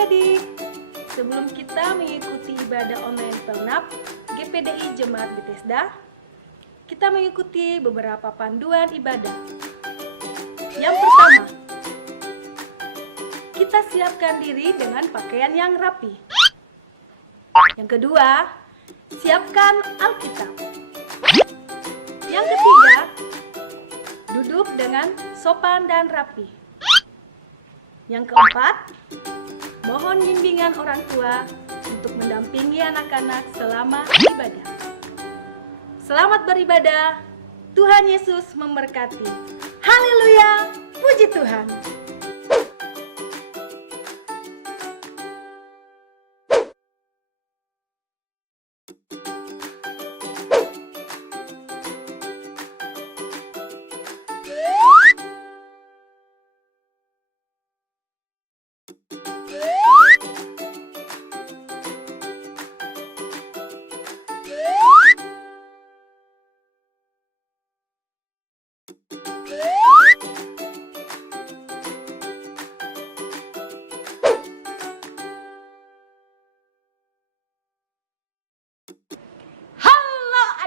adik-adik, sebelum kita mengikuti ibadah online Pernap GPDI Jemaat Bethesda, kita mengikuti beberapa panduan ibadah. Yang pertama, kita siapkan diri dengan pakaian yang rapi. Yang kedua, siapkan Alkitab. Yang ketiga, duduk dengan sopan dan rapi. Yang keempat, mohon bimbingan orang tua untuk mendampingi anak-anak selama ibadah. Selamat beribadah, Tuhan Yesus memberkati. Haleluya, puji Tuhan.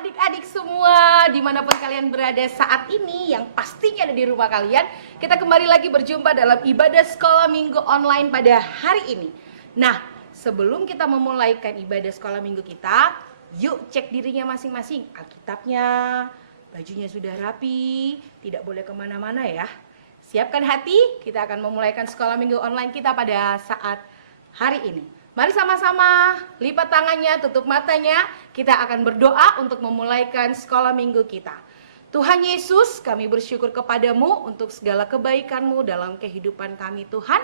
Adik-adik semua, dimanapun kalian berada saat ini, yang pastinya ada di rumah kalian, kita kembali lagi berjumpa dalam ibadah sekolah minggu online pada hari ini. Nah, sebelum kita memulaikan ibadah sekolah minggu kita, yuk cek dirinya masing-masing. Alkitabnya, bajunya sudah rapi, tidak boleh kemana-mana ya. Siapkan hati, kita akan memulaikan sekolah minggu online kita pada saat hari ini. Mari sama-sama lipat tangannya, tutup matanya. Kita akan berdoa untuk memulaikan sekolah minggu kita. Tuhan Yesus, kami bersyukur kepadamu untuk segala kebaikan-Mu dalam kehidupan kami Tuhan.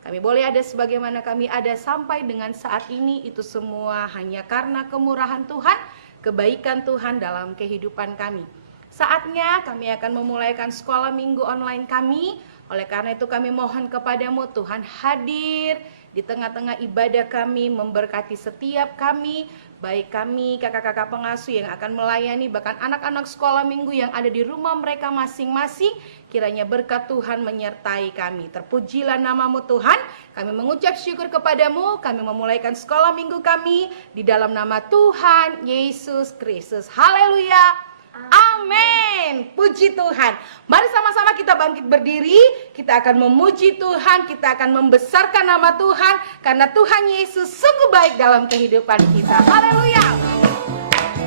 Kami boleh ada sebagaimana kami ada sampai dengan saat ini, itu semua hanya karena kemurahan Tuhan, kebaikan Tuhan dalam kehidupan kami. Saatnya kami akan memulaikan sekolah minggu online kami. Oleh karena itu kami mohon kepadamu Tuhan hadir di tengah-tengah ibadah kami, memberkati setiap kami, baik kami, kakak-kakak pengasuh yang akan melayani, bahkan anak-anak sekolah minggu yang ada di rumah mereka masing-masing. Kiranya berkat Tuhan menyertai kami. Terpujilah namamu Tuhan. Kami mengucap syukur kepadamu. Kami memulaikan sekolah minggu kami di dalam nama Tuhan Yesus Kristus. Haleluya. Amin. Puji Tuhan. Mari sama-sama kita bangkit berdiri. Kita akan memuji Tuhan. Kita akan membesarkan nama Tuhan. Karena Tuhan Yesus sungguh baik dalam kehidupan kita. Haleluya.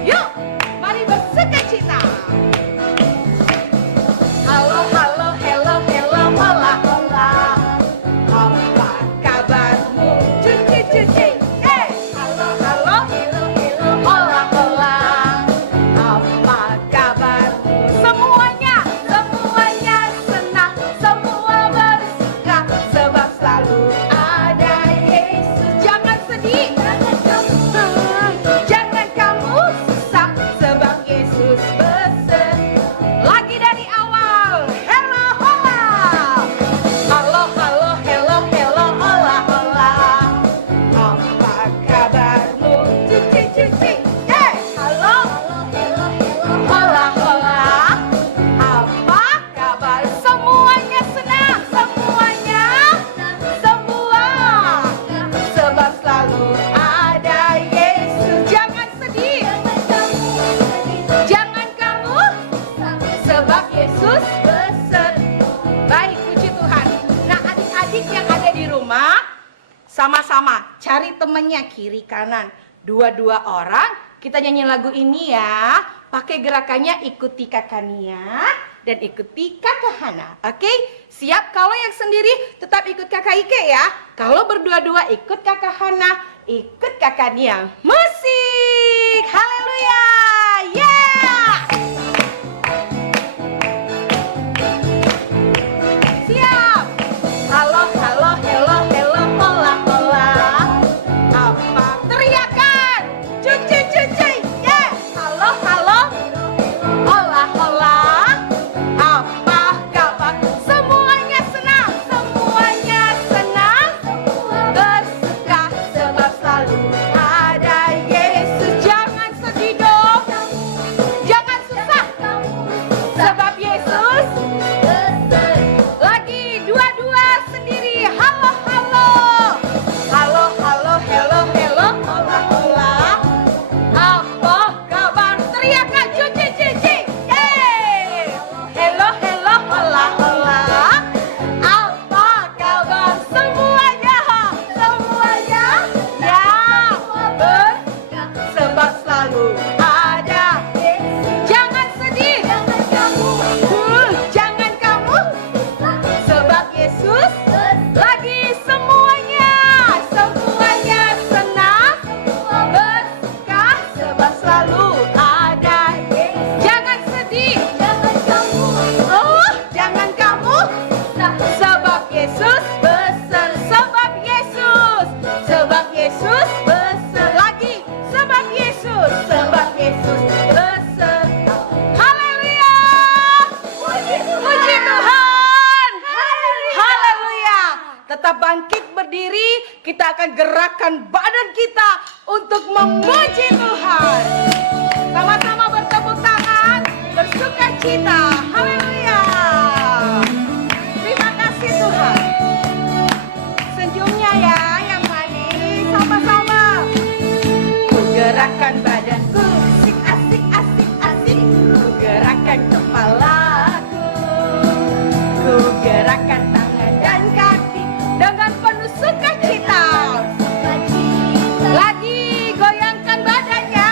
Yuk, mari bersukacita. Halo, halo, hello, hello, hola, hola. Apa kabarmu? Cuci, cuci. Halo, halo, hello, hello, hola, hola. Apa kabarmu? Semuanya, semuanya senang, semua bersuka, sebab selalu ada Yesus. Jangan sedih, jangan kamu susah, sebab Yesus besar. Lagi dari awal, hello, hola. Halo, halo, hello, hello, hola, hola. Apa kabarmu? Cuci, cuci. Halo, hola, hola. Apa kabar? Semuanya senang, semuanya, semua. Sebab selalu ada Yesus. Jangan sedih, jangan kamu, sebab Yesus besar. Baik, puji Tuhan. Nah, adik-adik yang ada di rumah, sama-sama cari temannya kiri kanan, dua-dua orang. Kita nyanyi lagu ini ya. Pakai gerakannya ikuti kakak Nia dan ikuti kakak Hana. Oke? Siap? Kalau yang sendiri tetap ikut kakak Ike ya. Kalau berdua-dua ikut kakak Hana, ikut kakak Nia. Musik! Haleluya! Yeah! Siap! Halo, halo, hello, hello, hola, hola. Apa? Teriakan! Cuci, cuci! Yeah! Halo, halo, hola, hola. Apa kabar? Semuanya senang, semuanya senang, bersuka, sebab selalu ada Yesus. Jangan sedih dong. berdiri, kita akan gerakkan badan kita untuk memuji Tuhan. Sama-sama bertepuk tangan, bersuka cita. Haleluya. Terima kasih Tuhan. Senyumnya ya yang manis, sama-sama. Ku gerakkan badanku, asik, asik, asik, asik. Ku gerakkan kepalaku, ku gerakkan tangan dan kaki dengan penuh sukacita. Lagi goyangkan badannya,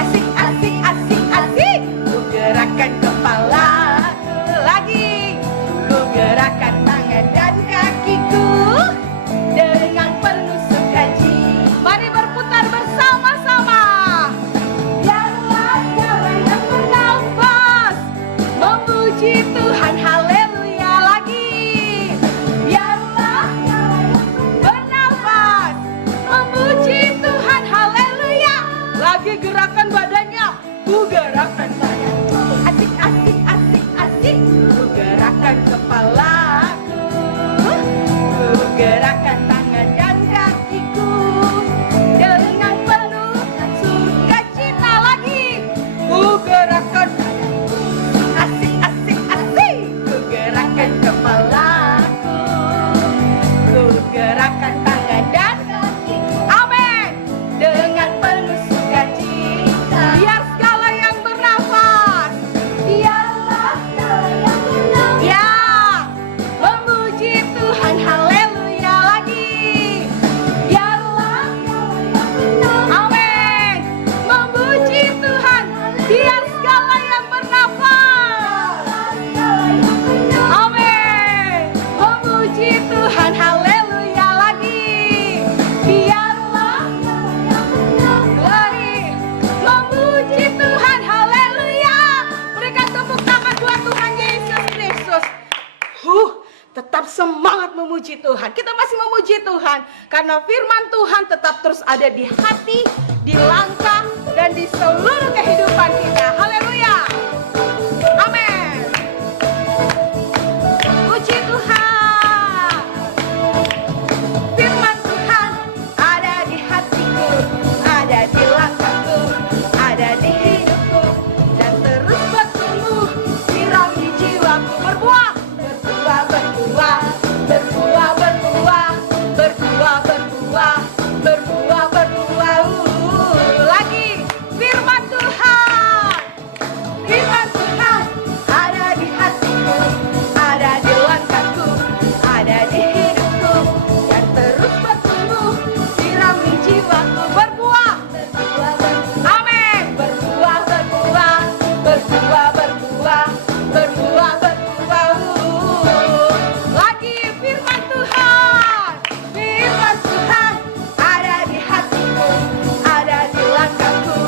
asik, asik, asik, asik. Ku gerakkan kepalaku, lagi ku gerakkan tangan dan kakiku dengan penuh sukacita. Mari berputar bersama-sama. Biarlah segala yang bernafas memuji Tuhan, haleluya. Lagi biarlah segala yang bernafas memuji Tuhan, haleluya. Lagi gerakan badannya, ku gerakkan badanku, asik, asik, asik, asik. Ku gerakkan kepalaku, ku gerakkan tangan dan kakiku dengan penuh sukacita. Lagi ku gerakkan badanku, asik, asik, asik. Ku gerakkan kepalaku, ku gerakkan tangan dan kakiku, amin, dengan penuh sukacita. Biar segala yang bernafas, biarlah segala yang bernafas, ya, memuji Tuhan, haleluya. Lagi biarlah segala yang bernafas, amin, memuji Tuhan. Biar segala yang bernafas, amin, memuji Tuhan, haleluya. Lagi biarlah lari memuji Tuhan, haleluya. Berikan tepuk tangan buat Tuhan Yesus Kristus. Tetap semangat memuji Tuhan. Kita masih memuji Tuhan karena firman Tuhan tetap terus ada di hati, di langkah, dan di seluruh kehidupan kita. Haleluya. Amin. Puji Tuhan. Firman Tuhan ada di hatiku, ada di langkahku, ada di hidupku, dan terus bertumbuh, sirami jiwaku. Berbuah, berbuah, berbuah, berbuah, berbuah, berbuah, berbuah, berbuah, berbuah. Lagi firman Tuhan, firman Tuhan ada di hatiku, ada di langkahku, ada di hidupku, dan terus bertumbuh, sirami jiwaku. Berbuah, berbuah, berbuah, amin. Berbuah, berbuah, berbuah, berbuah, berbuah, berbuah. Lagi firman Tuhan, firman Tuhan ada di hatiku, ada di langkahku,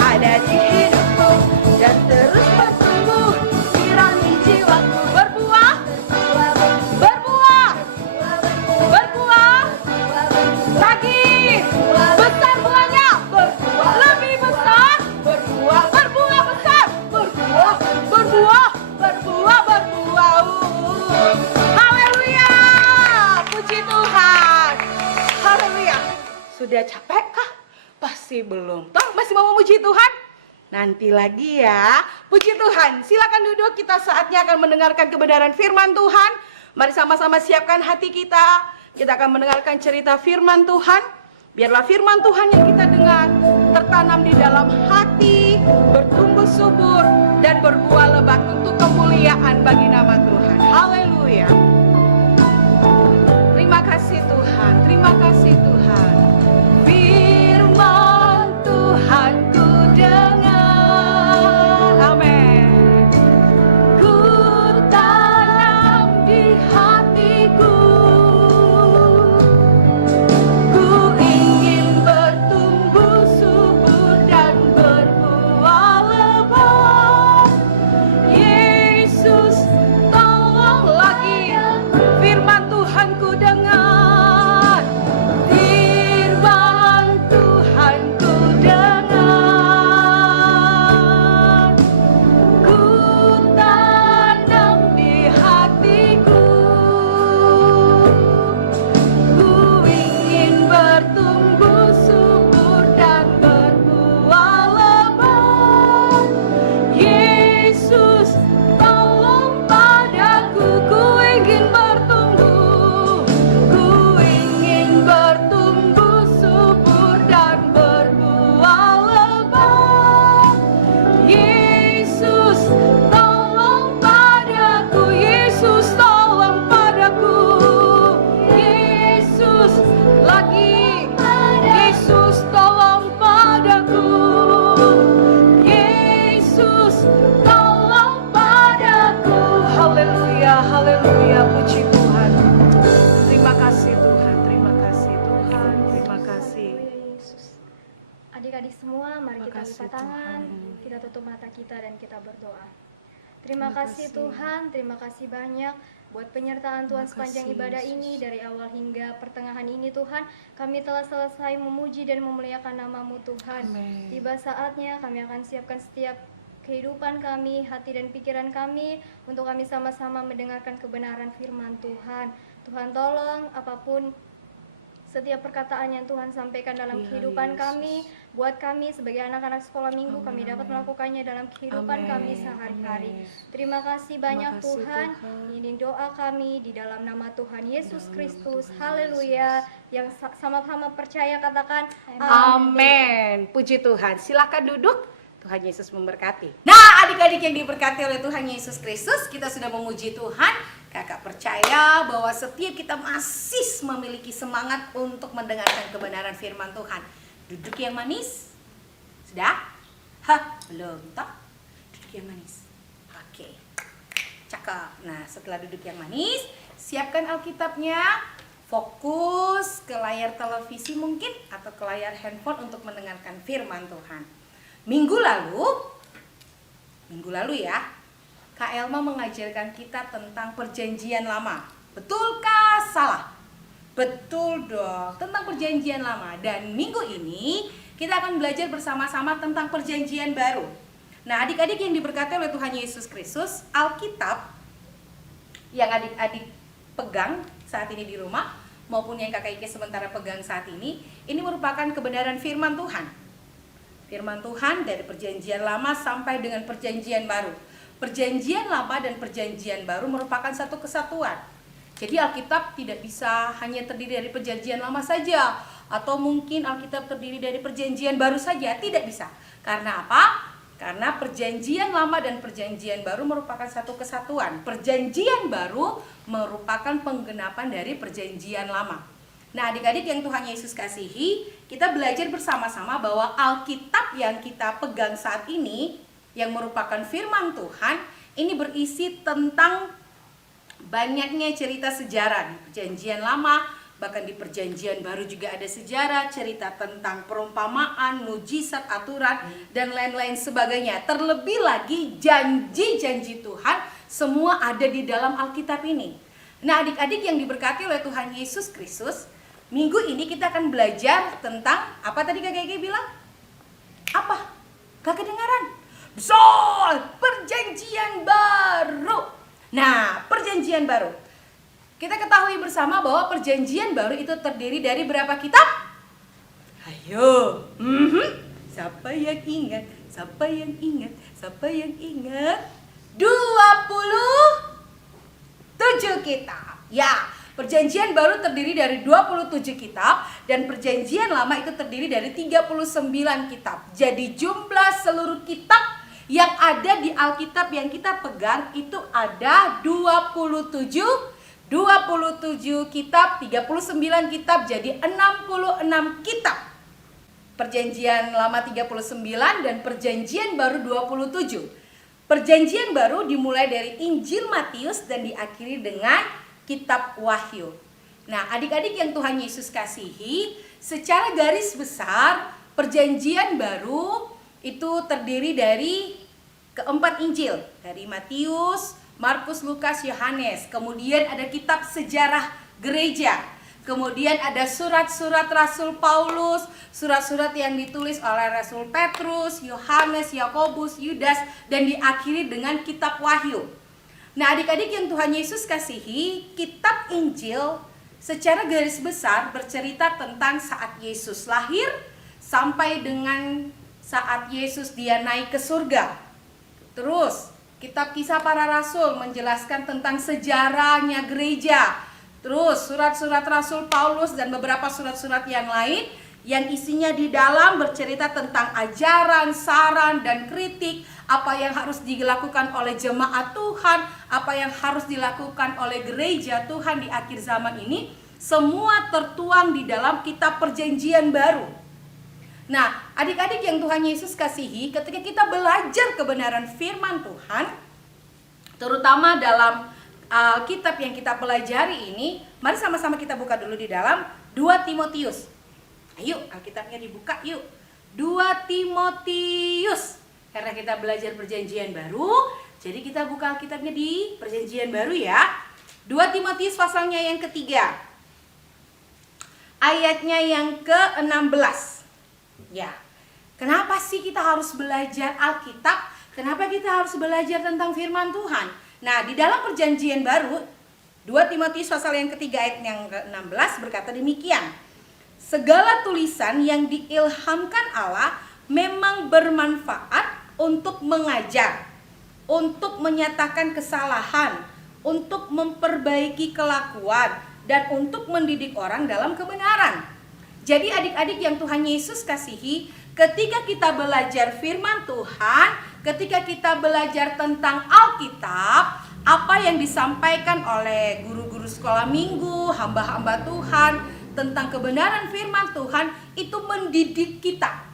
ada di hidupku, dan terus bertumbuh, sirami jiwaku. Berbuah, berbuah, berbuah, lagi besar buahnya, berbuah lebih besar, berbuah, berbuah besar, berbuah, berbuah, berbuah, berbuah. Haleluya, puji Tuhan, haleluya. Sudah capek kah? Pasti belum. Toh masih mau memuji Tuhan? Nanti lagi ya. Puji Tuhan. Silakan duduk, kita saatnya akan mendengarkan kebenaran firman Tuhan. Mari sama-sama siapkan hati kita. Kita akan mendengarkan cerita firman Tuhan. Biarlah firman Tuhan yang kita dengar tertanam di dalam hati, bertumbuh subur, dan berbuah lebat untuk kemuliaan bagi nama Tuhan. Haleluya. Terima kasih Tuhan, terima kasih Tuhan. Firman Tuhan ku dengar, amin. Ku tanam di hatiku, ku ingin bertumbuh subur dan berbuah lebat. Yesus tolong lagi adik-adik semua, mari kita Makasih, lipat tangan, Tuhan. kita tutup mata kita dan kita berdoa. Terima kasih Tuhan, terima kasih banyak buat penyertaan Tuhan Terima sepanjang kasih, ibadah Yesus. ini dari awal hingga pertengahan ini Tuhan. Kami telah selesai memuji dan memuliakan nama-Mu Tuhan. Amin. Tiba saatnya kami akan siapkan setiap kehidupan kami, hati dan pikiran kami untuk kami sama-sama mendengarkan kebenaran firman Tuhan. Tuhan tolong apapun setiap perkataan yang Tuhan sampaikan dalam Ya, kehidupan Yesus. kami, buat kami sebagai anak-anak sekolah minggu, kami Amin, dapat amin. melakukannya dalam kehidupan Amin, kami sehari-hari. amin. Terima kasih banyak kasih, Tuhan. Tuhan. Ini doa kami di dalam nama Tuhan Yesus Dalam nama Kristus. Tuhan Haleluya. Yang sama-sama percaya katakan Amin. Puji Tuhan. Silakan duduk. Tuhan Yesus memberkati. Nah, adik-adik yang diberkati oleh Tuhan Yesus Kristus, kita sudah memuji Tuhan. Kakak percaya bahwa setiap kita masih memiliki semangat untuk mendengarkan kebenaran firman Tuhan. Duduk yang manis. Sudah? Hah, belum toh? Duduk yang manis. Oke. Cakep. Nah, setelah duduk yang manis, siapkan Alkitabnya. Fokus ke layar televisi mungkin atau ke layar handphone untuk mendengarkan firman Tuhan. Minggu lalu ya, Kak Elma mengajarkan kita tentang perjanjian lama. Betulkah salah? Betul dong, tentang perjanjian lama. Dan minggu ini kita akan belajar bersama-sama tentang perjanjian baru. Nah, adik-adik yang diberkati oleh Tuhan Yesus Kristus, Alkitab yang adik-adik pegang saat ini di rumah maupun yang Kakak Ike sementara pegang saat ini merupakan kebenaran firman Tuhan. Firman Tuhan dari perjanjian lama sampai dengan perjanjian baru. Perjanjian lama dan perjanjian baru merupakan satu kesatuan. Jadi Alkitab tidak bisa hanya terdiri dari perjanjian lama saja, atau mungkin Alkitab terdiri dari perjanjian baru saja, tidak bisa. Karena apa? Karena perjanjian lama dan perjanjian baru merupakan satu kesatuan. Perjanjian baru merupakan penggenapan dari perjanjian lama. Nah, adik-adik yang Tuhan Yesus kasihi, kita belajar bersama-sama bahwa Alkitab yang kita pegang saat ini, yang merupakan firman Tuhan, ini berisi tentang banyaknya cerita sejarah di perjanjian lama, bahkan di perjanjian baru juga ada sejarah, cerita tentang perumpamaan, mujizat, aturan, dan lain-lain sebagainya. Terlebih lagi janji-janji Tuhan, semua ada di dalam Alkitab ini. Nah, adik-adik yang diberkati oleh Tuhan Yesus Kristus, minggu ini kita akan belajar tentang apa tadi Kak Gege bilang? Apa? Gak kedengaran? Betul! Perjanjian baru. Nah, perjanjian baru. Kita ketahui bersama bahwa perjanjian baru itu terdiri dari berapa kitab? Ayo. Siapa yang ingat? Siapa yang ingat? Siapa yang ingat? 27 kitab. Ya. Perjanjian baru terdiri dari 27 kitab dan perjanjian lama itu terdiri dari 39 kitab. Jadi jumlah seluruh kitab yang ada di Alkitab yang kita pegang itu ada 27 kitab, 39 kitab, jadi 66 kitab. Perjanjian lama 39 dan perjanjian baru 27. Perjanjian baru dimulai dari Injil Matius dan diakhiri dengan Kitab Wahyu. Nah, adik-adik yang Tuhan Yesus kasihi, secara garis besar perjanjian baru itu terdiri dari keempat Injil, dari Matius, Markus, Lukas, Yohanes. Kemudian ada kitab sejarah gereja. Kemudian ada surat-surat Rasul Paulus, surat-surat yang ditulis oleh Rasul Petrus, Yohanes, Yakobus, Yudas, dan diakhiri dengan kitab Wahyu. Nah, adik-adik yang Tuhan Yesus kasihi, kitab Injil secara garis besar bercerita tentang saat Yesus lahir sampai dengan saat Yesus dia naik ke surga. Terus, kitab Kisah Para Rasul menjelaskan tentang sejarahnya gereja. Terus, surat-surat Rasul Paulus dan beberapa surat-surat yang lain yang isinya di dalam bercerita tentang ajaran, saran, dan kritik, apa yang harus dilakukan oleh jemaat Tuhan, apa yang harus dilakukan oleh gereja Tuhan di akhir zaman ini, semua tertuang di dalam kitab perjanjian baru. Nah, adik-adik yang Tuhan Yesus kasihi, ketika kita belajar kebenaran firman Tuhan, terutama dalam kitab yang kita pelajari ini, mari sama-sama kita buka dulu di dalam 2 Timotius. Ayo, Alkitabnya dibuka yuk. 2 Timotius. Karena kita belajar perjanjian baru, jadi kita buka Alkitabnya di perjanjian baru ya. 2 Timotius pasalnya yang ketiga, ayatnya yang ke-16. Ya, kenapa sih kita harus belajar Alkitab? Kenapa kita harus belajar tentang firman Tuhan? Nah, di dalam perjanjian baru, 2 Timotius pasal yang ketiga ayat yang ke-16 berkata demikian. Segala tulisan yang diilhamkan Allah memang bermanfaat untuk mengajar, untuk menyatakan kesalahan, untuk memperbaiki kelakuan, dan untuk mendidik orang dalam kebenaran. Jadi adik-adik yang Tuhan Yesus kasihi, ketika kita belajar firman Tuhan, ketika kita belajar tentang Alkitab, apa yang disampaikan oleh guru-guru sekolah minggu, hamba-hamba Tuhan tentang kebenaran firman Tuhan, itu mendidik kita,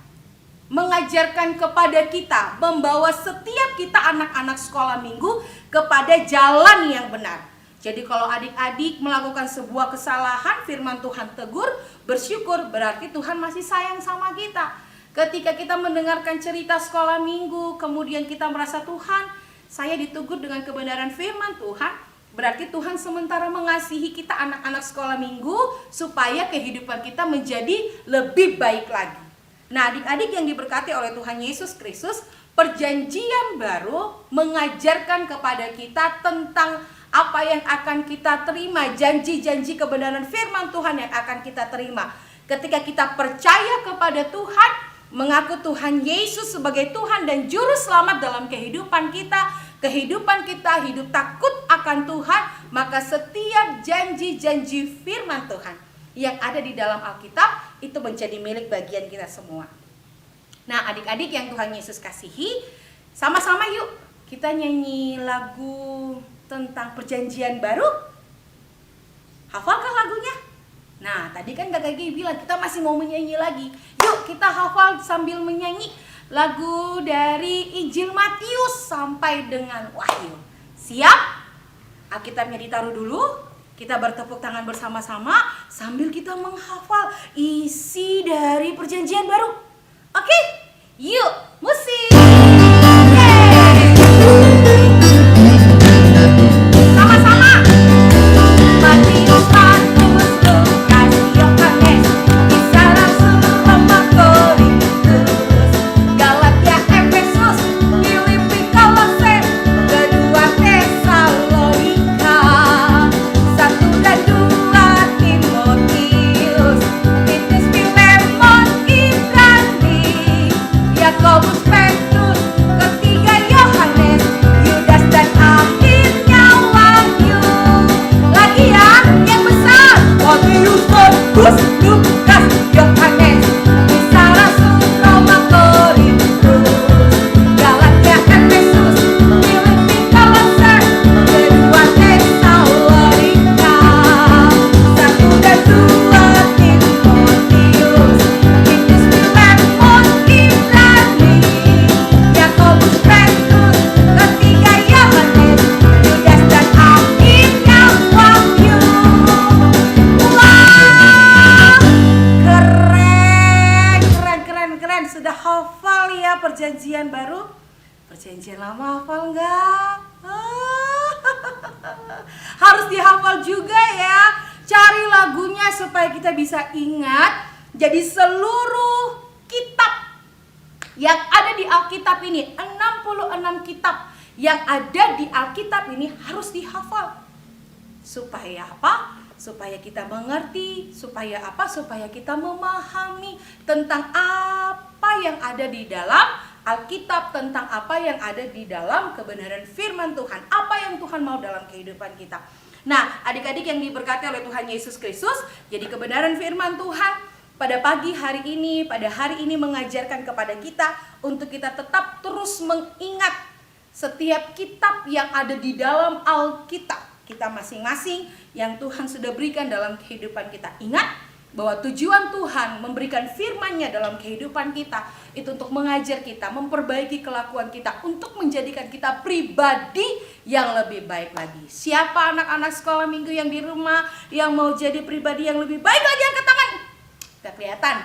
mengajarkan kepada kita, membawa setiap kita anak-anak sekolah minggu kepada jalan yang benar. Jadi kalau adik-adik melakukan sebuah kesalahan, firman Tuhan tegur, bersyukur, berarti Tuhan masih sayang sama kita. Ketika kita mendengarkan cerita sekolah minggu, kemudian kita merasa Tuhan, saya ditegur dengan kebenaran firman Tuhan, berarti Tuhan sementara mengasihi kita anak-anak sekolah minggu supaya kehidupan kita menjadi lebih baik lagi. Nah, adik-adik yang diberkati oleh Tuhan Yesus Kristus, perjanjian baru mengajarkan kepada kita tentang apa yang akan kita terima, janji-janji kebenaran firman Tuhan yang akan kita terima. Ketika kita percaya kepada Tuhan, mengaku Tuhan Yesus sebagai Tuhan dan Juru Selamat dalam kehidupan kita hidup takut akan Tuhan, maka setiap janji-janji firman Tuhan yang ada di dalam Alkitab itu menjadi milik bagian kita semua. Nah, adik-adik yang Tuhan Yesus kasihi, sama-sama yuk kita nyanyi lagu tentang perjanjian baru. Hafalkah lagunya? Nah, tadi kan Kakak Gigi bilang kita masih mau menyanyi lagi. Yuk kita hafal sambil menyanyi lagu dari Injil Matius sampai dengan Wahyu. Siap? Alkitabnya ditaruh dulu. Kita bertepuk tangan bersama-sama sambil kita menghafal isi dari perjanjian baru. Oke? Yuk, musik! Sama-sama! Matius, Markus, Lukas, Yohanes, Kisah Rasul, Roma, Korintus, Galatia, Efesus, Filipi, Kolose, kedua Tesalonika, 1 dan 2 Timotius, Titus, Filemon, Ibrani, Yakobus, Petrus, ketiga Yohanes, Yudas dan akhirnya Wahyu. Lagi ya, yang besar. Matius, Markus, Lukas, Yohanes, Kisah Rasul, Roma, Korintus, Galatia, Efesus, Filipi, Kolose, kedua Tesalonika, 1 dan 2 Timotius, Titus, Filemon, Ibrani, Yakobus, Petrus, ketiga Yohanes, Yudas dan akhirnya Wahyu. Wah, keren. Sudah hafal ya perjanjian baru? Perjanjian lama hafal nggak? Harus dihafal juga ya. Cari lagunya supaya kita bisa ingat. Jadi seluruh kitab yang ada di Alkitab ini, 66 kitab yang ada di Alkitab ini harus dihafal. Supaya apa? Supaya kita mengerti, supaya apa? Supaya kita memahami tentang apa yang ada di dalam Alkitab, tentang apa yang ada di dalam kebenaran firman Tuhan, apa yang Tuhan mau dalam kehidupan kita. Nah, adik-adik yang diberkati oleh Tuhan Yesus Kristus, jadi kebenaran firman Tuhan pada pagi hari ini, pada hari ini mengajarkan kepada kita untuk kita tetap terus mengingat setiap kitab yang ada di dalam Alkitab kita masing-masing yang Tuhan sudah berikan dalam kehidupan kita. Ingat bahwa tujuan Tuhan memberikan firman-Nya dalam kehidupan kita itu untuk mengajar kita, memperbaiki kelakuan kita, untuk menjadikan kita pribadi yang lebih baik lagi. Siapa anak-anak sekolah minggu yang di rumah yang mau jadi pribadi yang lebih baik lagi, angkat tangan. Gak kelihatan.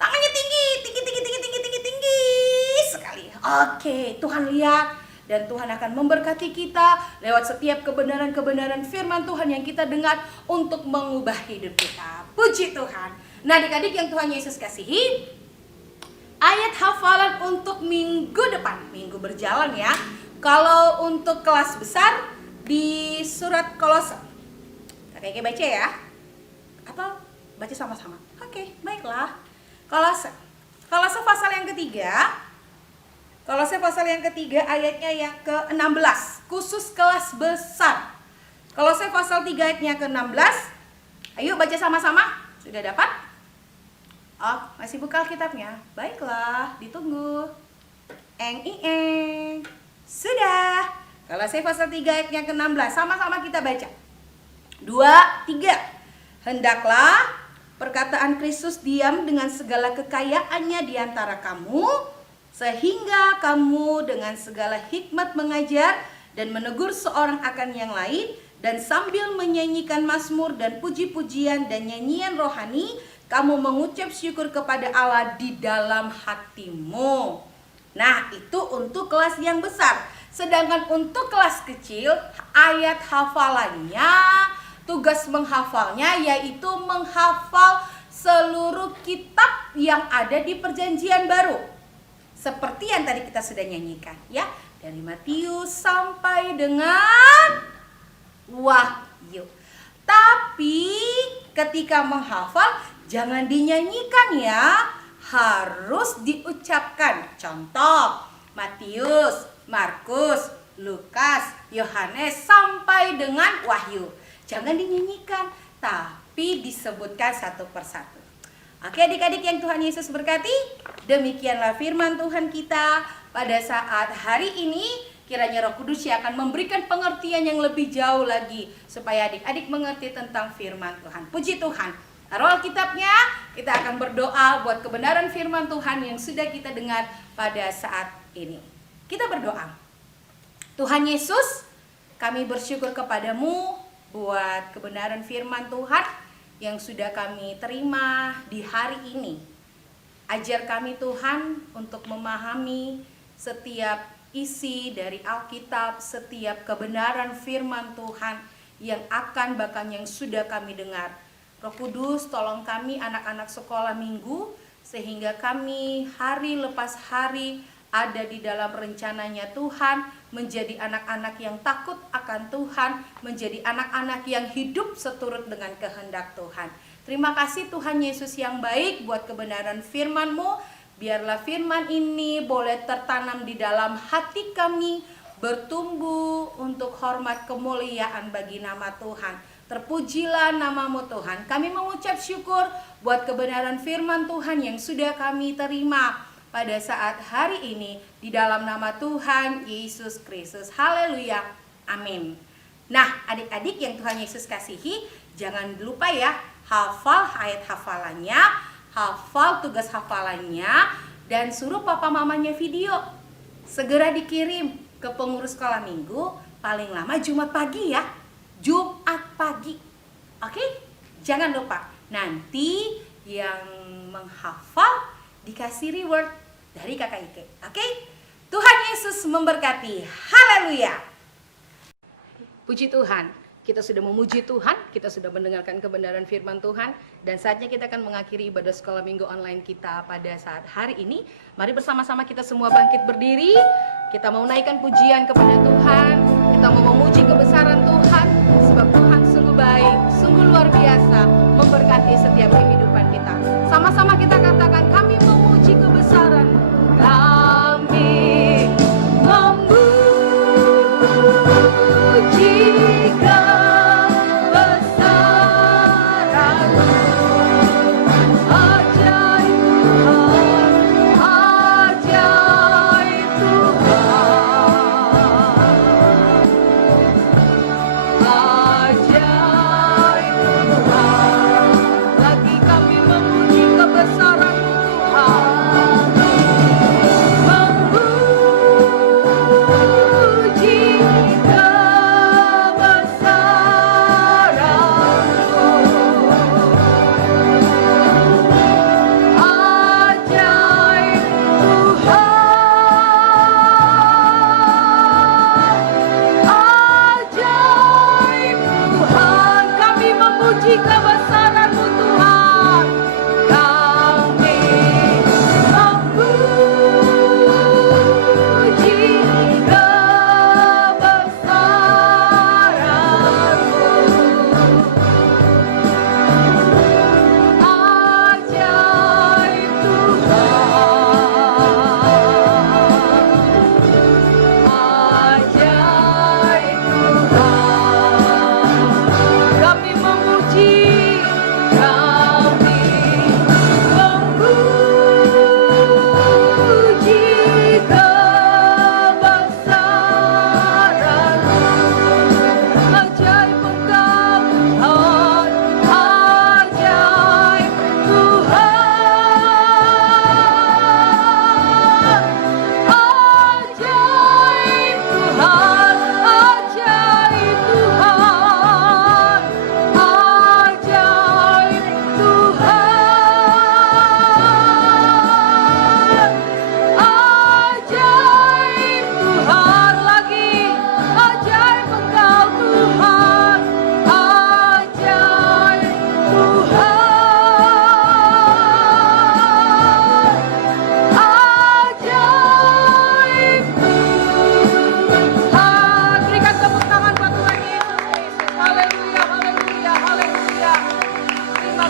Tangannya tinggi, Oke, Tuhan lihat dan Tuhan akan memberkati kita lewat setiap kebenaran-kebenaran firman Tuhan yang kita dengar untuk mengubah hidup kita. Puji Tuhan. Nah, adik-adik yang Tuhan Yesus kasihi, ayat hafalan untuk minggu depan, minggu berjalan ya. Kalau untuk kelas besar di surat Kolose. Kakek baca ya. Atau baca sama-sama. Oke, baiklah. Kolose pasal yang ketiga. Kolose pasal yang ketiga ayatnya yang ke-16, khusus kelas besar. Kolose pasal 3 ayatnya ke-16. Ayo baca sama-sama. Sudah dapat? Oh, masih buka Alkitabnya. Baiklah, ditunggu. Eng. Sudah. Kolose pasal 3 ayatnya ke-16. Sama-sama kita baca. 2, 3. Hendaklah perkataan Kristus diam dengan segala kekayaannya di antara kamu, sehingga kamu dengan segala hikmat mengajar dan menegur seorang akan yang lain, dan sambil menyanyikan mazmur dan puji-pujian dan nyanyian rohani, kamu mengucap syukur kepada Allah di dalam hatimu. Nah, itu untuk kelas yang besar. Sedangkan untuk kelas kecil, ayat hafalannya, tugas menghafalnya yaitu menghafal seluruh kitab yang ada di Perjanjian Baru. Seperti yang tadi kita sudah nyanyikan ya, dari Matius sampai dengan Wahyu. Tapi ketika menghafal jangan dinyanyikan ya, harus diucapkan. Contoh, Matius, Markus, Lukas, Yohanes sampai dengan Wahyu. Jangan dinyanyikan, tapi disebutkan satu persatu. Oke adik-adik yang Tuhan Yesus berkati, demikianlah firman Tuhan kita pada saat hari ini. Kiranya Roh Kudus yang akan memberikan pengertian yang lebih jauh lagi, supaya adik-adik mengerti tentang firman Tuhan. Puji Tuhan. Taruh Alkitabnya, kita akan berdoa buat kebenaran firman Tuhan yang sudah kita dengar pada saat ini. Kita berdoa. Tuhan Yesus, kami bersyukur kepadamu buat kebenaran firman Tuhan yang sudah kami terima di hari ini. Ajar kami Tuhan untuk memahami setiap isi dari Alkitab, setiap kebenaran firman Tuhan yang akan bahkan yang sudah kami dengar. Roh Kudus, tolong kami anak-anak sekolah minggu, sehingga kami hari lepas hari ada di dalam rencananya Tuhan, menjadi anak-anak yang takut akan Tuhan, menjadi anak-anak yang hidup seturut dengan kehendak Tuhan. Terima kasih Tuhan Yesus yang baik buat kebenaran firman-Mu. Biarlah firman ini boleh tertanam di dalam hati kami, bertumbuh untuk hormat kemuliaan bagi nama Tuhan. Terpujilah nama-Mu Tuhan. Kami mengucap syukur buat kebenaran firman Tuhan yang sudah kami terima pada saat hari ini, di dalam nama Tuhan Yesus Kristus. Haleluya. Amin. Nah, adik-adik yang Tuhan Yesus kasihi, jangan lupa ya, hafal ayat hafalannya, hafal tugas hafalannya, dan suruh papa mamanya video. Segera dikirim ke pengurus sekolah minggu, paling lama Jumat pagi ya. Jumat pagi. Oke? Jangan lupa. Nanti yang menghafal dikasih reward dari Kakak Ike. Oke? Tuhan Yesus memberkati. Haleluya. Puji Tuhan. Kita sudah memuji Tuhan, kita sudah mendengarkan kebenaran firman Tuhan, dan saatnya kita akan mengakhiri ibadah sekolah minggu online kita pada saat hari ini. Mari bersama-sama kita semua bangkit berdiri. Kita mau naikkan pujian kepada Tuhan. Kita mau memuji kebesaran Tuhan, sebab Tuhan sungguh baik, sungguh luar biasa, memberkati setiap kehidupan kita. Sama-sama kita katakan, kami memuji kebesaran-Mu. Kami memuji bagi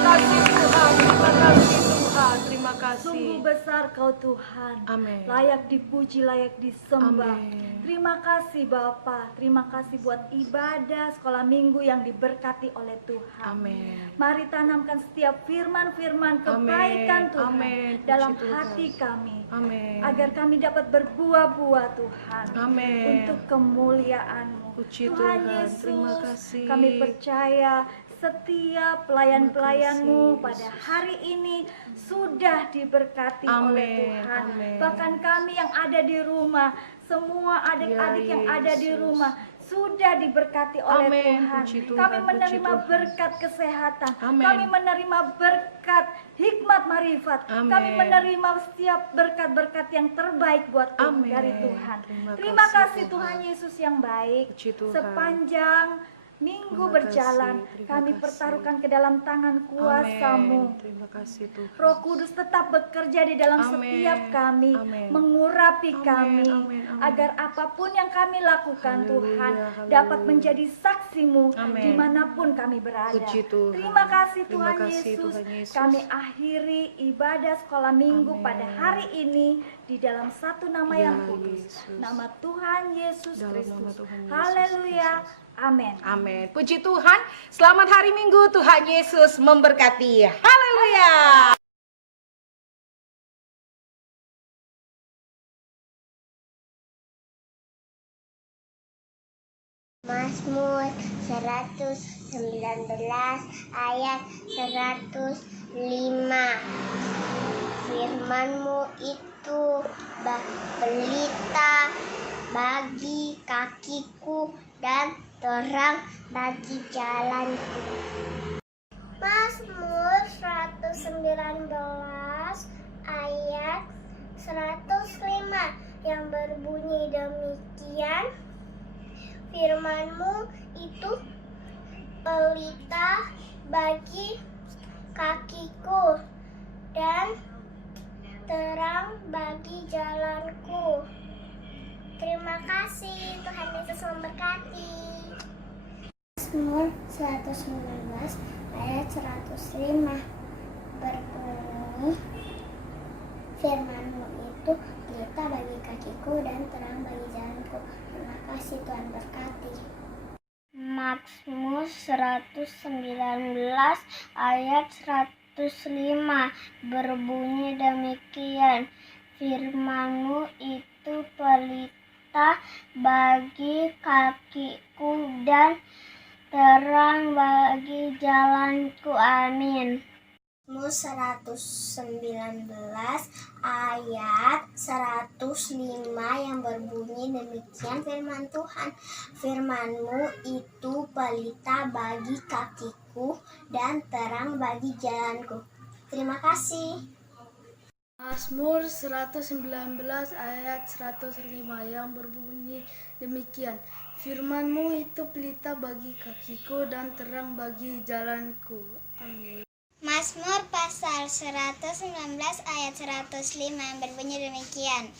kasih Tuhan, terima kasih Tuhan, terima kasih. Sungguh besar Kau Tuhan. Amin. Layak dipuji, layak disembah. Amin. Terima kasih Bapa. Terima kasih buat ibadah sekolah minggu yang diberkati oleh Tuhan. Amin. Mari tanamkan setiap firman-firman Amin. kebaikan Tuhan Amin. Puji dalam Tuhan. hati kami. Amin. Agar kami dapat berbuah-buah Tuhan. Amin. Untuk kemuliaan-Mu. Puji Tuhan Tuhan, Yesus, terima kasih. kami percaya setiap pelayan-pelayan-Mu Terima kasih, pada Yesus. hari ini sudah diberkati Amin, oleh Tuhan. amin. Bahkan kami yang ada di rumah, semua adik-adik yang ada di Yesus. rumah sudah diberkati oleh Amin, Tuhan. puji Tuhan, Kami puji menerima Tuhan. berkat kesehatan. Amin. Kami menerima berkat hikmat marifat. Amin. Kami menerima setiap berkat-berkat yang terbaik buat Tuhan Amin. dari Tuhan. Terima Terima kasih, kasih Tuhan. Tuhan Yesus yang baik. Puji Tuhan. Sepanjang minggu Terima berjalan, kasih, terima kami kasih. pertaruhkan ke dalam tangan kuasa-Mu. Amin. Terima kasih Tuhan. Roh Kudus tetap bekerja di dalam Amin. setiap kami, Amin. mengurapi Amin, kami, amin, amin. agar apapun yang kami lakukan Haleluya, Tuhan haleluya. dapat menjadi saksi-Mu Amin. dimanapun kami berada. Puji Tuhan. Terima kasih Terima Tuhan kasih, Yesus. Tuhan Yesus. Kami akhiri ibadah sekolah minggu Amin. pada hari ini di dalam satu nama Ya, yang kudus, Yesus. nama Tuhan Yesus Dalam nama Kristus. Tuhan Yesus Haleluya. Kristus. Amin. Amin. Puji Tuhan. Selamat hari Minggu. Tuhan Yesus memberkati. Haleluya. Mazmur 119 ayat 105. Firman-Mu itu pelita bagi kakiku dan terang bagi jalanku. Mazmur 119 ayat 105 yang berbunyi demikian. Firman-Mu itu pelita bagi kakiku dan terang bagi jalanku. Terima kasih, Tuhan Yesus memberkati. Mazmur 119 ayat 105 berbunyi, Firman-Mu itu pelita bagi kakiku dan terang bagi jalanku. Terima kasih, Tuhan berkati. Mazmur 119 ayat 105 berbunyi demikian. Firman-Mu itu pelita bagi kakiku dan terang bagi jalanku. Amin. Mazmur 119 ayat 105 yang berbunyi demikian. Firman Tuhan, Firman-Mu itu pelita bagi kakiku dan terang bagi jalanku. Terima kasih. Mazmur 119 ayat 105 yang berbunyi demikian. Firman-Mu itu pelita bagi kakiku dan terang bagi jalanku. Amin. Mazmur pasal 119 ayat 105 yang berbunyi demikian.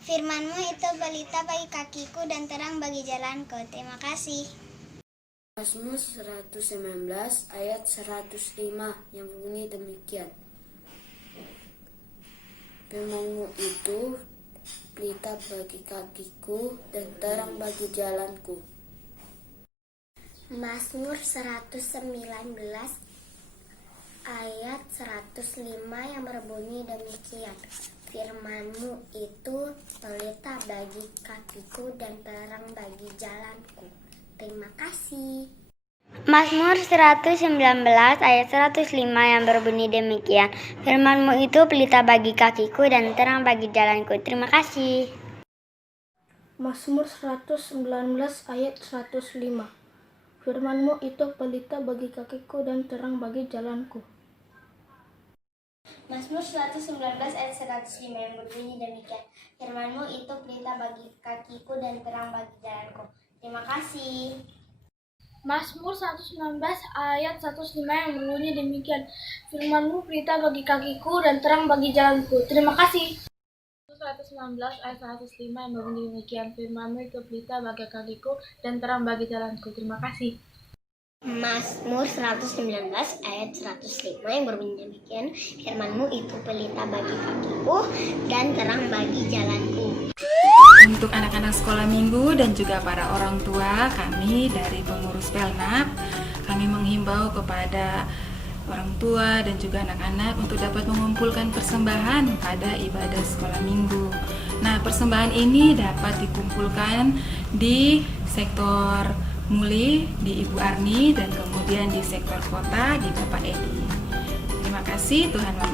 Firman-Mu itu pelita bagi kakiku dan terang bagi jalanku. Terima kasih. Mazmur 119 ayat 105 yang berbunyi demikian. Firman-Mu itu pelita bagi kakiku dan terang bagi jalanku. Mazmur 119 ayat 105 yang berbunyi demikian. Firman-Mu itu pelita bagi kakiku dan terang bagi jalanku. Terima kasih. Mazmur 119 ayat 105 yang berbunyi demikian. Firman-Mu itu pelita bagi kakiku dan terang bagi jalanku. Terima kasih. Mazmur 119 ayat 105. Firman-Mu itu pelita bagi kakiku dan terang bagi jalanku. Mazmur 119 ayat 105 yang berbunyi demikian. Firman-Mu itu pelita bagi kakiku dan terang bagi jalanku. Terima kasih. Mazmur 119 ayat 105 yang berbunyi demikian. Firman-Mu pelita bagi kakiku dan terang bagi jalanku. Terima kasih. 119 ayat 105 yang berbunyi demikian. Firman-Mu itu pelita bagi kakiku dan terang bagi jalanku. Terima kasih. Mazmur 119 ayat 105 yang berbunyi demikian, firman-Mu itu pelita bagi kakiku dan terang bagi jalanku. Untuk anak-anak sekolah minggu dan juga para orang tua, kami dari pengurus Pelnap, kami menghimbau kepada orang tua dan juga anak-anak untuk dapat mengumpulkan persembahan pada ibadah sekolah minggu. Nah, persembahan ini dapat dikumpulkan di sektor Muli, di Ibu Arni, dan kemudian di sektor kota di Bapak Edi. Terima kasih, Tuhan memberkati.